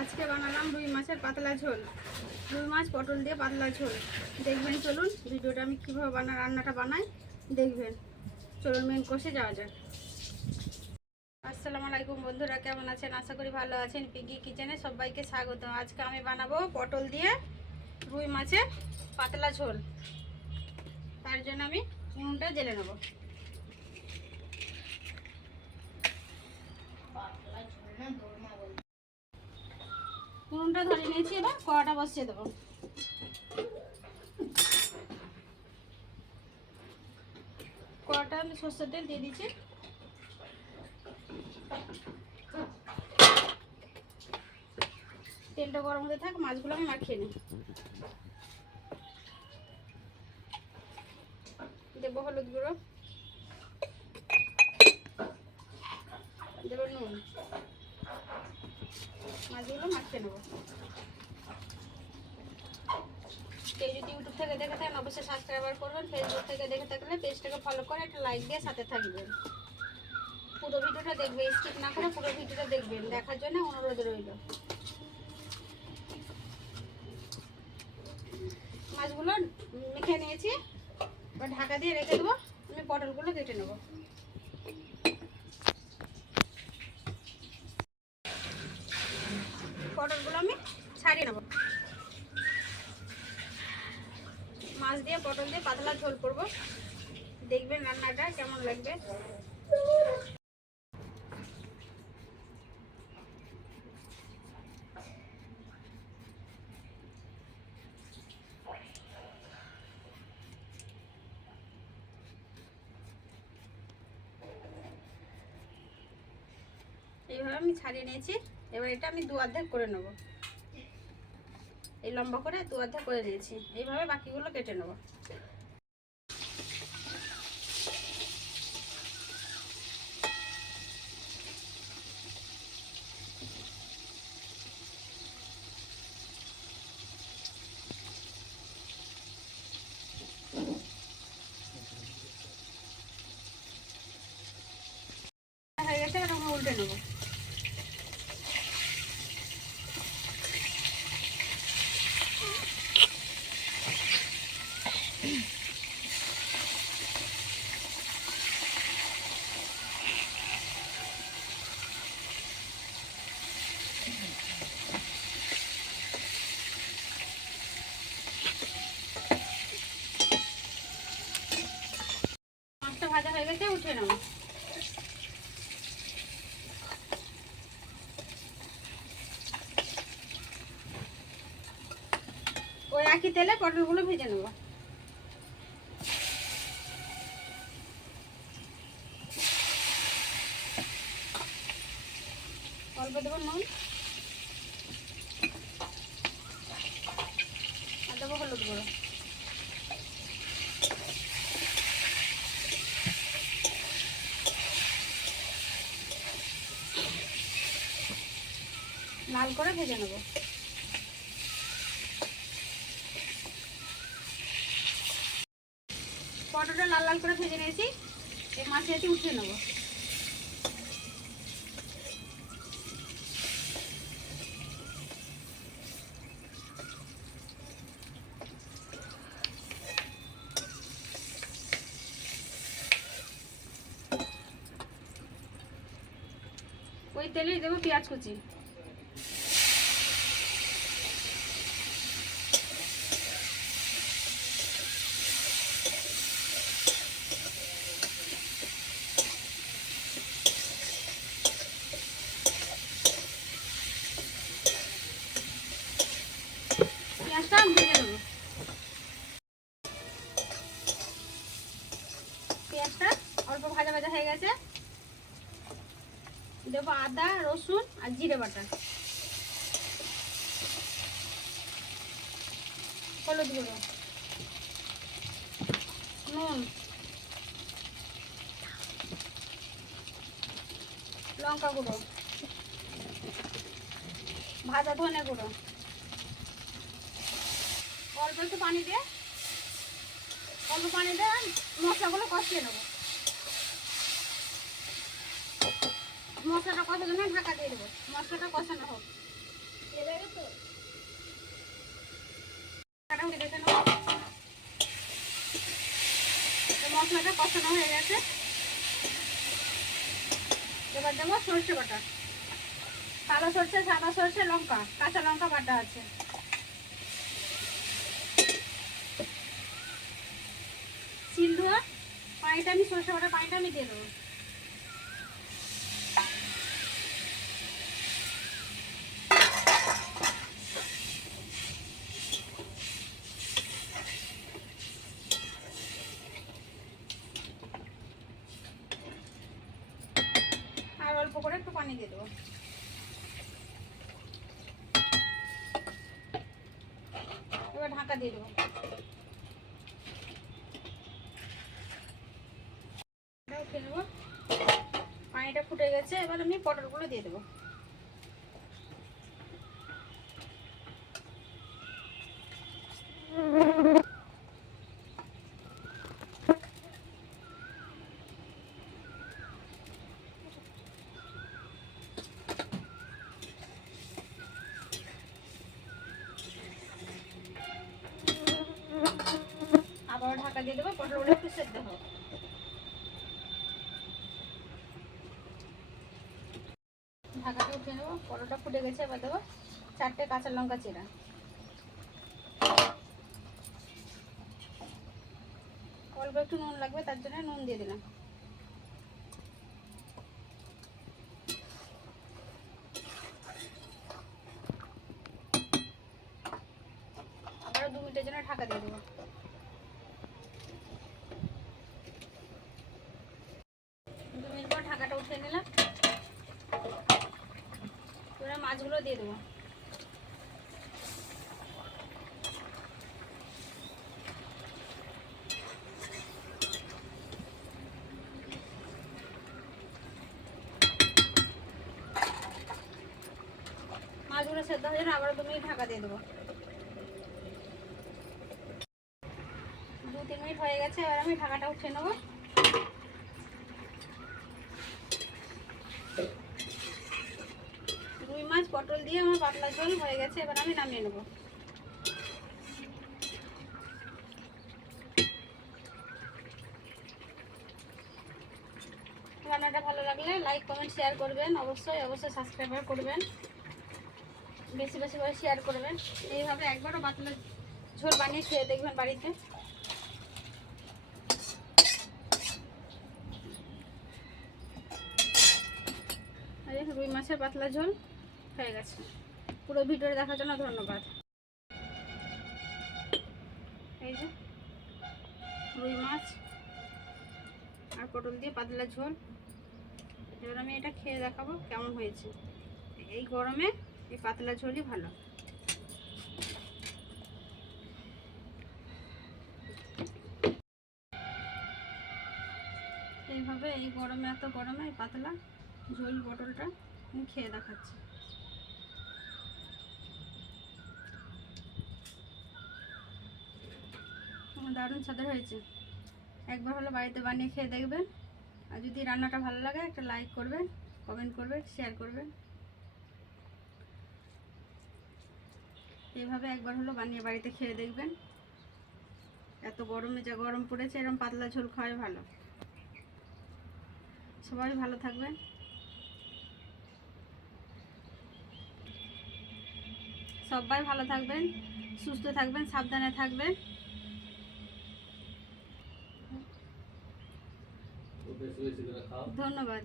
আজকে বানালাম রুই মাছের পাতলা ঝোল। রুই মাছ পটল দিয়ে পাতলা ঝোল দেখবেন। চলুন ভিডিওটা আমি কীভাবে রান্নাটা বানাই দেখবেন। চলুন মেন কোর্সে যাওয়া যাক। আসসালামু আলাইকুম বন্ধুরা, কেমন আছেন? আশা করি ভালো আছেন। পিঙ্কি কিচেনে সবাইকে স্বাগত। আজকে আমি বানাবো পটল দিয়ে রুই মাছের পাতলা ঝোল। তার জন্য আমি উনুনটা জ্বেলে নেব। উনুনটা ধরে নিয়েছি, এবার কড়াটা বসিয়ে দেবো। কড়াটা আমি সরষের তেল দিয়ে দিচ্ছি। তেলটা গরম হতে থাক, মাছগুলো আমি মাখিয়ে নিই। দেবো হলুদ গুঁড়ো, দেবো নুন, মাছগুলো মাখিয়ে নেবো। কেউ যদি ইউটিউব থেকে দেখে থাকেন অবশ্যই সাবস্ক্রাইবার করবেন। ফেসবুক থেকে দেখে থাকলে পেজটাকে ফলো করে একটা লাইক দিয়ে সাথে থাকবেন। পুরো ভিডিওটা দেখবে, স্কিপ না করে পুরো ভিডিওটা দেখবেন, দেখার জন্য অনুরোধ রইল। মাছগুলো মেখে নিয়েছি, এবার ঢাকা দিয়ে রেখে দেবো। আমি পটলগুলো কেটে নেব। পটলগুলো আমি ছাড়িয়ে নেব। মাছ দিয়ে পটল দিয়ে পাতলা ঝোল করবো, দেখবেন রান্নাটা কেমন লাগবে। এইভাবে আমি ছাড়িয়ে নিয়েছি। এবার এটা আমি দু অর্ধেক করে নেব। এই লম্বা করে দু অর্ধেক করে নিয়েছি। এইভাবে বাকিগুলো কেটে নেব। হয়ে গেছে, এবার আমরা উল্টে নেব। মাছটা ভাজা হয়ে গেছে, উঠে নেব। ওই একই তেলে পটলগুলো ভেজে নেব। অল্প দেবো নুন, আর দেবো হলুদ গুঁড়ো। লাল করে ভেজে নেব। পটলটা লাল লাল করে ভেজে নিয়েছি, এই মাছে এসে উঠিয়ে নেব। ওই তেলেই দেবো পেঁয়াজ কুচি। পেঁয়াজটা ভেজে নেব। পেঁয়াজটা অল্প ভাজা ভাজা হয়ে গেছে, দেবো আদা রসুন আর জিরে বাটা, হলুদ গুঁড়ো, নুন, লঙ্কা গুঁড়ো, ভাজা ধনে গুঁড়ো। অল্প একটু পানি দিয়ে মশলাগুলো কষিয়ে নেবো। মশলাটা কষার জন্য ঢাকা দিয়ে দেবো। মশলাটা কষানো হোক। দেখে নেবো মশলাটা কষানো হয়ে গেছে। এবার দেবো সরষে বাটা, কালো সরষে, সাদা সরষে, লঙ্কা, কাঁচা লঙ্কা বাটা আছে। সিল ধোয়া পানিটা আমি সরষে বাটা পানিটা আমি দিয়ে দেবো। আর অল্প করে একটু পানি দিয়ে দেবো। এবার ঢাকা দিয়ে দেবো। উঠে নেবো, পানিটা ফুটে গেছে। এবার আমি পটলগুলো দিয়ে দেবো। আবার ঢাকা দিয়ে দেবো, পটলগুলো একটু সেদ্ধ হবে। ঢাকাটা উঠিয়ে নেবো, পটলটা ফুটে গেছে। এবার দেবো 4টে কাঁচা লঙ্কা চিরা। অল্প একটু নুন লাগবে, তার জন্য নুন দিয়ে দিলাম। আবারও 2 মিনিটের জন্য ঢাকা দিয়ে দেবো। 2 মিনিট পর ঢাকাটা উঠিয়ে নিলাম। এবার মাছগুলো দিয়ে দেবো। মাছগুলো সেদ্ধ হয়ে যাবে, আবার 2 মিনিট ঢাকা দিয়ে দেবো। 2-3 মিনিট হয়ে গেছে। এবার আমি ঢাকাটা উঠিয়ে নেবো। রুই মাছ পটল দিয়ে আমার পাতলা ঝোল হয়ে গেছে। এবার আমি নামিয়ে নেবো। রান্নাটা ভালো লাগলে লাইক, কমেন্ট, শেয়ার করবেন। অবশ্যই অবশ্যই সাবস্ক্রাইব করবেন, বেশি বেশি করে শেয়ার করবেন। এইভাবে একবারও পাতলা ঝোল বানিয়ে খেয়ে দেখবেন বাড়িতে। রুই মাছের পাতলা ঝোল হয়ে গেছে। পুরো ভিডিওটা দেখার জন্য ধন্যবাদ। এই যে রুই মাছ আর পটল দিয়ে পাতলা ঝোল। এবার আমি এটা খেয়ে দেখাবো কেমন হয়েছে। এই গরমে এই পাতলা ঝোলই ভালো। এইভাবে এই গরমে, এত গরমে এই পাতলা ঝোল পটলটা আমি খেয়ে দেখাচ্ছি। দারুণ স্বাদের হয়েছে। একবার হলো বাড়িতে বানিয়ে খেয়ে দেখবেন। আর যদি রান্নাটা ভালো লাগে একটা লাইক করবেন, কমেন্ট করবেন, শেয়ার করবেন। এইভাবে একবার হলো বানিয়ে বাড়িতে খেয়ে দেখবেন। এত গরমে যা গরম পড়েছে, এরকম পাতলা ঝোল খাওয়াই ভালো। সবাই ভালো থাকবেন, সবাই ভালো থাকবেন, সুস্থ থাকবেন, সাবধানে থাকবেন। ধন্যবাদ।